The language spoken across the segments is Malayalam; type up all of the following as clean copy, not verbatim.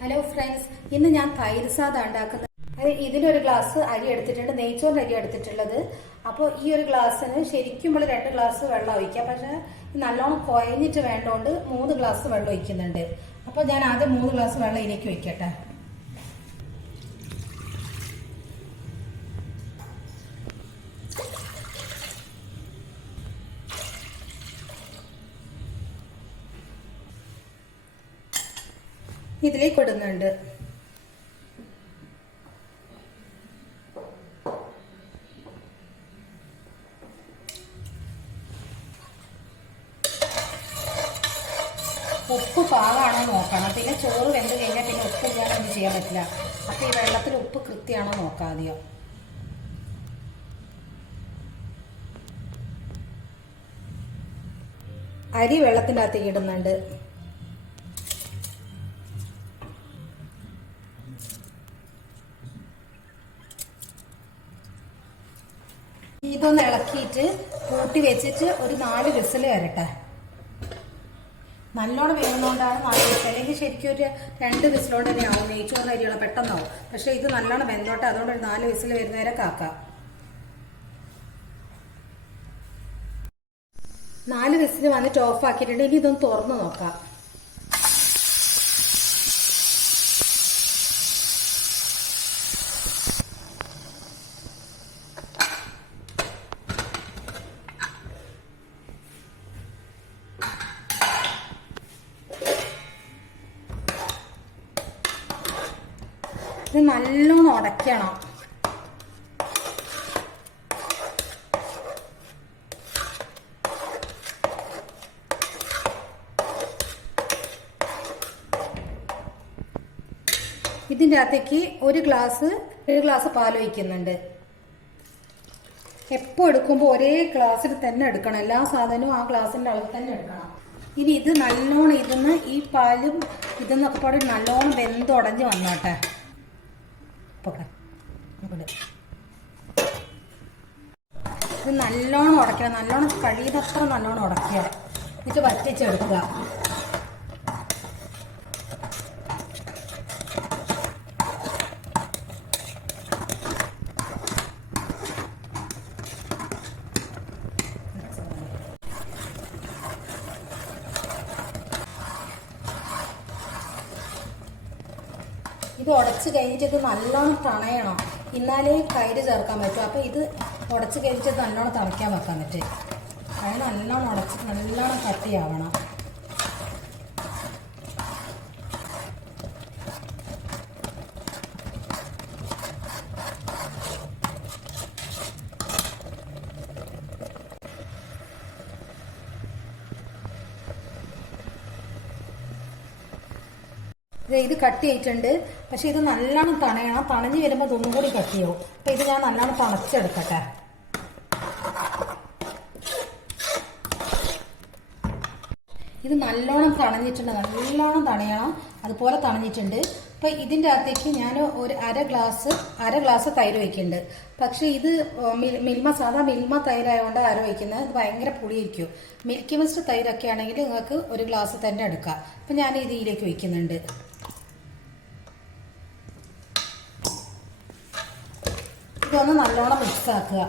ഹലോ ഫ്രണ്ട്സ്, ഇന്ന് ഞാൻ തൈര് സാദം ഉണ്ടാക്കുന്നത്. ഇതിലൊരു ഗ്ലാസ് അരി എടുത്തിട്ടുണ്ട്, നെയ്ച്ചോറിൻ്റെ അരി എടുത്തിട്ടുള്ളത്. അപ്പോൾ ഈ ഒരു ഗ്ലാസ്സിന് ശരിക്കും നമ്മൾ 2 ഗ്ലാസ് വെള്ളം ഒഴിക്കാം. പക്ഷേ നല്ലോണം കുഴഞ്ഞിട്ട് വേണ്ടതുകൊണ്ട് 3 ഗ്ലാസ് വെള്ളം ഒഴിക്കുന്നുണ്ട്. അപ്പോൾ ഞാൻ ആദ്യം 3 ഗ്ലാസ് വെള്ളം ഇതിലേക്ക് ഒഴിക്കട്ടെ. ഇതിലേക്ക് ഇടുന്നുണ്ട്. ഉപ്പ് പാകമാണോ നോക്കണം. പിന്നെ ചോറ് വെന്ത് കഴിഞ്ഞാൽ പിന്നെ ഉപ്പ് ഇല്ലാതൊന്നും ചെയ്യാൻ പറ്റില്ല. അപ്പോൾ ഈ വെള്ളത്തിൽ ഉപ്പ് കൃത്യമാണോ നോക്കാം ആദ്യം. അരി വെള്ളത്തിൻ്റെ അകത്തേക്ക് ഇടുന്നുണ്ട്. ഇതൊന്ന് ഇളക്കിയിട്ട് കൂട്ടി വെച്ചിട്ട് ഒരു 4 വിസിൽ വരട്ടെ. നല്ലോണം വേകുന്നതുകൊണ്ടാണ് 4 വിസിൽ. അല്ലെങ്കിൽ ശരിക്കും ഒരു 2 വിസിലോട് തന്നെ ആവും. നെയ്ച്ചോറിന് അരിയുള്ള പെട്ടെന്നാവും. പക്ഷെ ഇത് നല്ലോണം വെന്തോട്ടെ, അതുകൊണ്ട് ഒരു 4 വിസിൽ വരുന്നവരെ കാക്കാം. 4 വിസിൽ വന്നിട്ട് ഓഫ് ആക്കിയിട്ടുണ്ട്. ഇനി ഇതൊന്ന് തുറന്ന് നോക്കാം. ഇത് നല്ലോണം ഉടയ്ക്കണം. ഇതിൻ്റെ അകത്തേക്ക് ഒരു ഗ്ലാസ് പാൽ ഒഴിക്കുന്നുണ്ട്. എപ്പോൾ എടുക്കുമ്പോൾ ഒരേ ഗ്ലാസ്സിൽ തന്നെ എടുക്കണം. എല്ലാ സാധനവും ആ ഗ്ലാസിൻ്റെ അളവ് തന്നെ എടുക്കണം. ഇനി ഇത് നല്ലോണം ഈ പാലും ഇതെന്നൊക്കെ പാടി നല്ലോണം വെന്തുടഞ്ഞ് വന്നോട്ടെ. ഇത് നല്ലോണം ഉടയ്ക്കണം. നല്ലോണം കഴിയുന്നത്ര നല്ലോണം ഉടയ്ക്കുക. എന്നിട്ട് വറ്റിച്ചെടുക്കുക. ഇത് ഉടച്ച് കഴിഞ്ഞിട്ട് ഇത് നല്ലോണം തണയണം. എന്നാലേ തൈര് ചേർക്കാൻ പറ്റും. അപ്പോൾ ഇത് ഉടച്ച് കഴിഞ്ഞിട്ട് നല്ലോണം തണയ്ക്കാൻ വെക്കാൻ പറ്റും. അത് നല്ലോണം ഉടച്ച് നല്ലോണം കട്ടിയാവണം. ഇത് കട്ടിയായിട്ടുണ്ട്. പക്ഷെ ഇത് നല്ലോണം തണയണം. തണഞ്ഞ് വരുമ്പോൾ ഇതൊന്നും കൂടി കട്ടിയാവും. അപ്പം ഇത് ഞാൻ നല്ലോണം തണച്ചെടുക്കട്ടെ. ഇത് നല്ലോണം തണഞ്ഞിട്ടുണ്ട്. നല്ലോണം തണയണം. അതുപോലെ തണഞ്ഞിട്ടുണ്ട്. അപ്പം ഇതിൻ്റെ അകത്തേക്ക് ഞാൻ ഒരു അര ഗ്ലാസ് തൈര് വയ്ക്കുന്നുണ്ട്. പക്ഷേ ഇത് സാധാ മിൽമ തൈരായതുകൊണ്ട് അര വയ്ക്കുന്നത്. ഇത് ഭയങ്കര പുളിയിരിക്കും. മിൽക്കി മിസ്റ്റ് തൈരൊക്കെ ആണെങ്കിൽ നിങ്ങൾക്ക് ഒരു ഗ്ലാസ് തന്നെ എടുക്കാം. അപ്പം ഞാൻ ഇതിലേക്ക് വയ്ക്കുന്നുണ്ട്. ഇതൊന്ന് നല്ലോണം മിക്സ് ആക്കുക.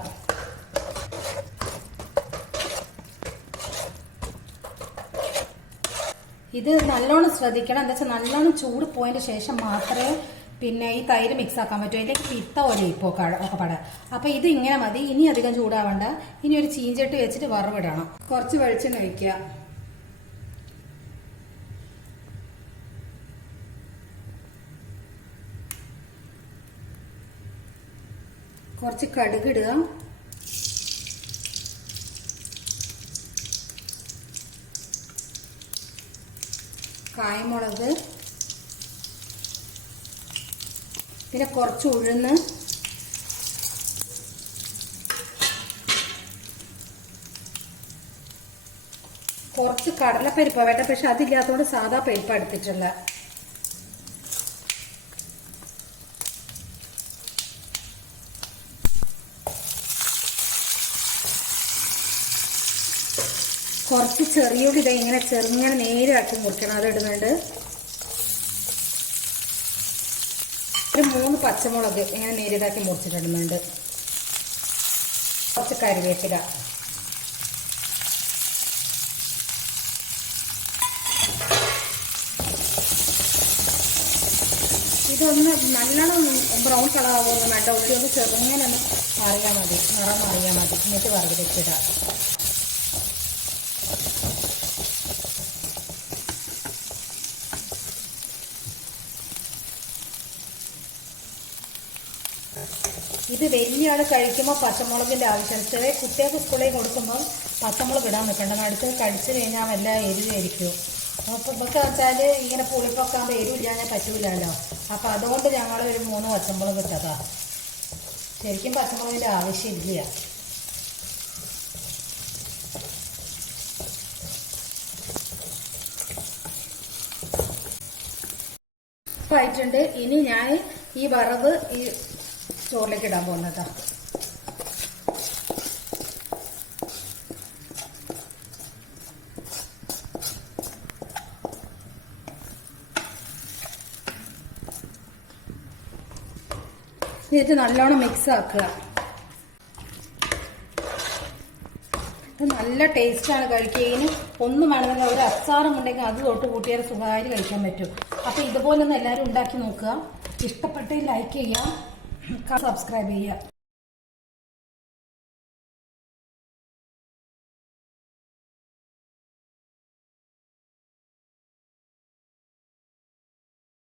ഇത് നല്ലോണം ശ്രദ്ധിക്കണം. എന്താ വെച്ചാൽ നല്ലോണം ചൂട് പോയതിന് ശേഷം മാത്രമേ പിന്നെ ഈ തൈര് മിക്സ് ആക്കാൻ പറ്റൂ. അതിലേക്ക് പിത്ത പോലെ ഇപ്പോൾ ഒക്കെ പാടാം. അപ്പം ഇത് ഇങ്ങനെ മതി. ഇനി അധികം ചൂടാവണ്ട. ഇനി ഒരു ചീഞ്ചട്ടി വെച്ചിട്ട് വറവിടണം. കുറച്ച് വെളിച്ചെണ്ണ ഒഴിക്കുക. കുറച്ച് കടുക് ഇടുക. കായമുളക്, പിന്നെ കുറച്ച് ഉഴുന്ന്, കുറച്ച് കടലപ്പരിപ്പ് വേണ്ട. പക്ഷെ അതില്ലാത്തതുകൊണ്ട് സാധാ പരിപ്പ് എടുത്തിട്ടുള്ള. കുറച്ച് ചെറിയുള്ളി ഇങ്ങനെ ചെറുങ്ങനെ നേരാക്കി മുറിക്കണം. അത് ഇടുന്നുണ്ട്. ഒരു 3 പച്ചമുളക് ഇങ്ങനെ നേരിയതാക്കി മുറിച്ചിട്ടിടുന്നുണ്ട്. കുറച്ച് കറിവേപ്പില, ഇതൊന്ന് നല്ലോണം ബ്രൗൺ കളറാവുമെന്ന് വേണ്ട, ഉള്ളി ഒന്ന് ചെറുങ്ങനെ ഒന്ന് അറിയാൻ മതി, നിറം അറിയാൻ മതി. എന്നിട്ട് വറുതിടാം. ഇത് വലിയ ആൾ കഴിക്കുമ്പോൾ പച്ചമുളകിൻ്റെ ആവശ്യം. ചെറിയ കുട്ടികൾക്ക് സ്കൂളിൽ കൊടുക്കുമ്പോൾ പച്ചമുളക് ഇടാൻ നിൽക്കണ്ട, അടുത്ത് കഴിച്ചു കഴിഞ്ഞാൽ വല്ല എരിവായിരിക്കും. അപ്പോൾ ഇതൊക്കെ വെച്ചാൽ ഇങ്ങനെ പുളിപ്പൊക്കെ ആകുമ്പോൾ എരിവില്ലാഞ്ഞാൽ പറ്റൂലല്ലോ. അപ്പോൾ അതുകൊണ്ട് ഞങ്ങൾ ഒരു 3 പച്ചമുളക് ഇട്ടതാ. ശരിക്കും പച്ചമുളകിൻ്റെ ആവശ്യമില്ല. ആയിട്ടുണ്ട്. ഇനി ഞാൻ ഈ വറവ് ഈ ചോറിലേക്ക് ഇടാൻ പോകുന്നതാ. എന്നിട്ട് നല്ലോണം മിക്സ് ആക്കുക. നല്ല ടേസ്റ്റാണ് കഴിക്കുകയും. ഒന്നും വേണമെങ്കിൽ ഒരു അച്ചാറും ഉണ്ടെങ്കിൽ അത് തൊട്ട് കൂട്ടിയാൽ സുഖമായിട്ട് കഴിക്കാൻ പറ്റും. അപ്പോൾ ഇതുപോലൊന്ന് എല്ലാവരും ഉണ്ടാക്കി നോക്കുക. ഇഷ്ടപ്പെട്ട് ലൈക്ക് ചെയ്യുക, സബ്സ്ക്രൈബ് ചെയ്യുക.